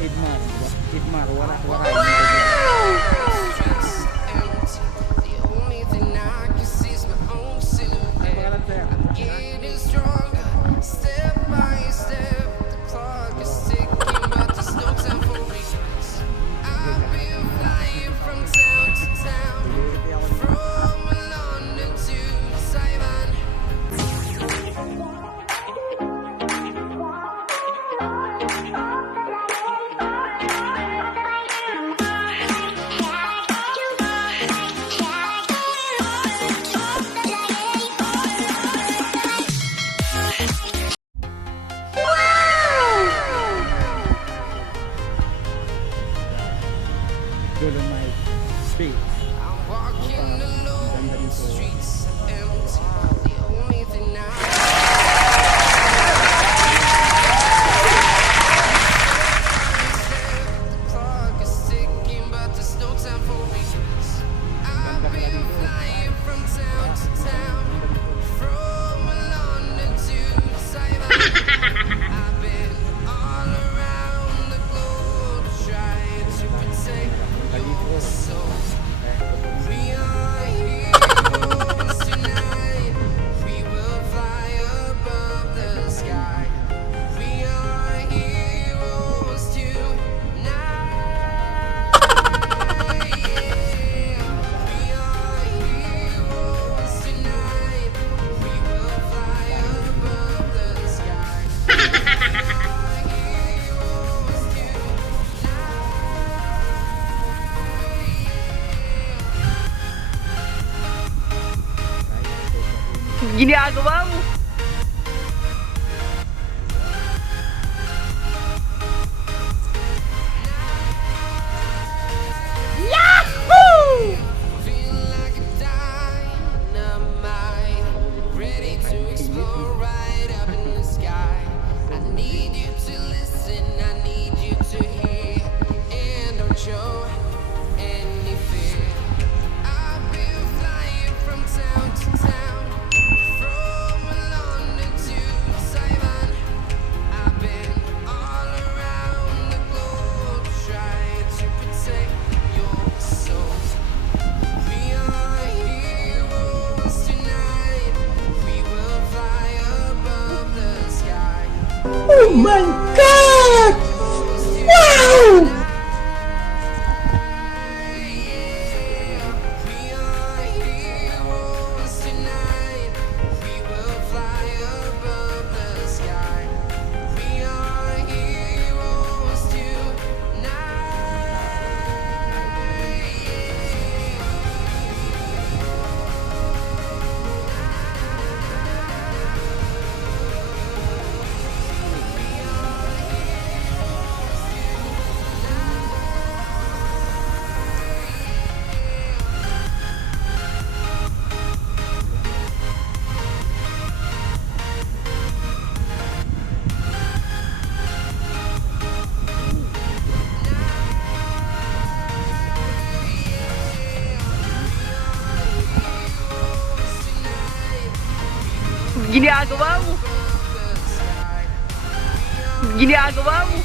Idmar, Idmar, wala wala. Dolomite Space. Ganda nito. Ginagawa mo. Yahoo! Oh my God! Wow! Ginagawa mo. Ginagawa mo.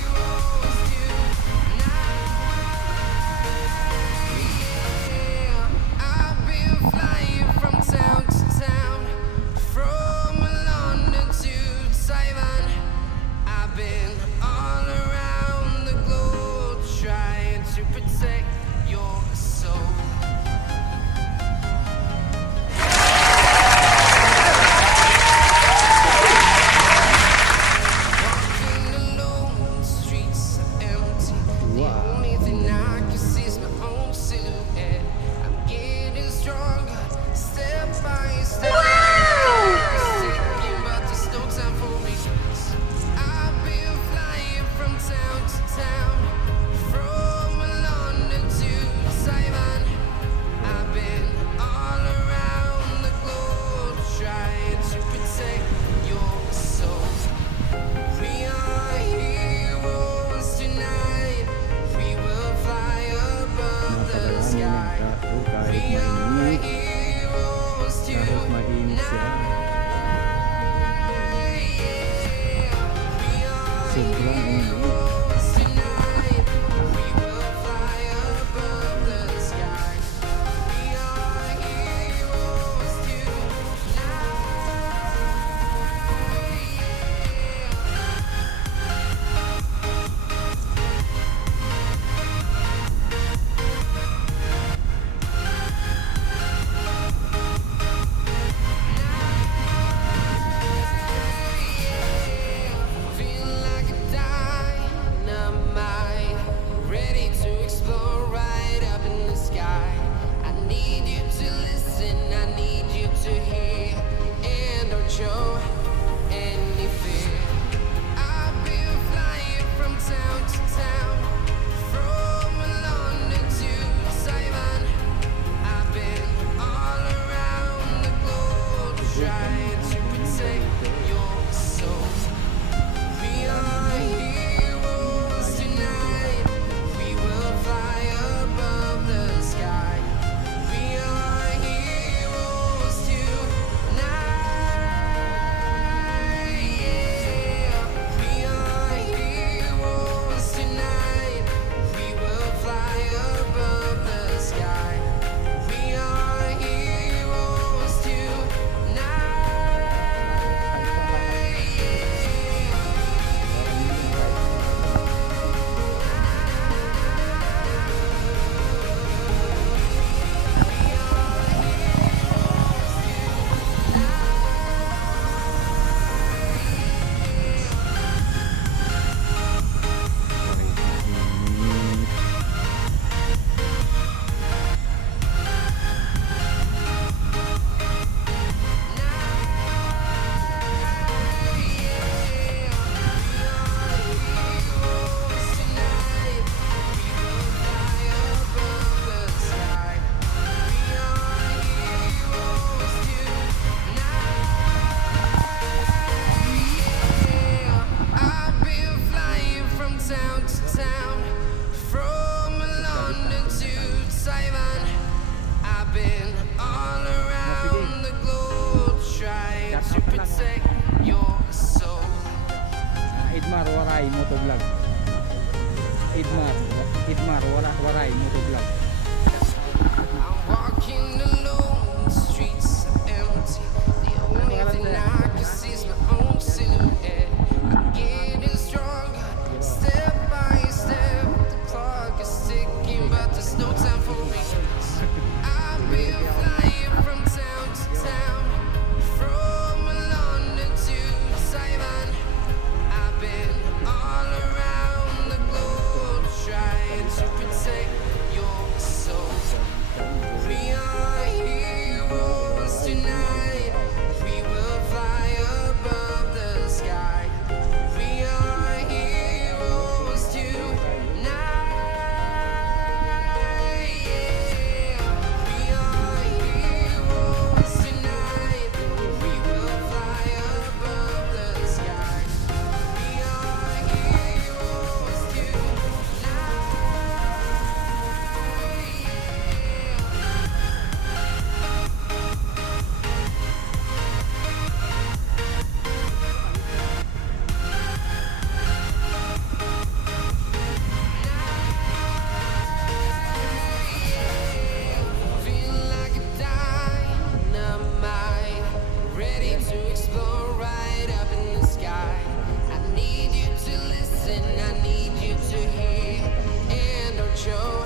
trying to protect your soul. We are heroes tonight. We will fly above the sky. We are heroes tonight. Yeah. We are heroes tonight. We will fly above the sky. We are heroes tonight. I've been flying from town to town, from London to Taiwan. I've been all around the globe trying to protect your soul. Idmar Waray Motovlog. Idmar Waray Motovlog. I'm walking alone, the streets are empty. The only thing I can see is my own silhouette. I'm getting stronger, step by step. The clock is ticking, but there's no time for me. I've been flying from town to town, from London to Taiwan. I've been all around the globe trying to protect your soul. We are heroes tonight. We will fly above the sky. We are heroes tonight. Yeah. We are heroes tonight. We will fly above the sky. We are heroes tonight. Feeling like a dynamite, ready to explore right up in the sky. I need you to listen, I need you to hear, and don't show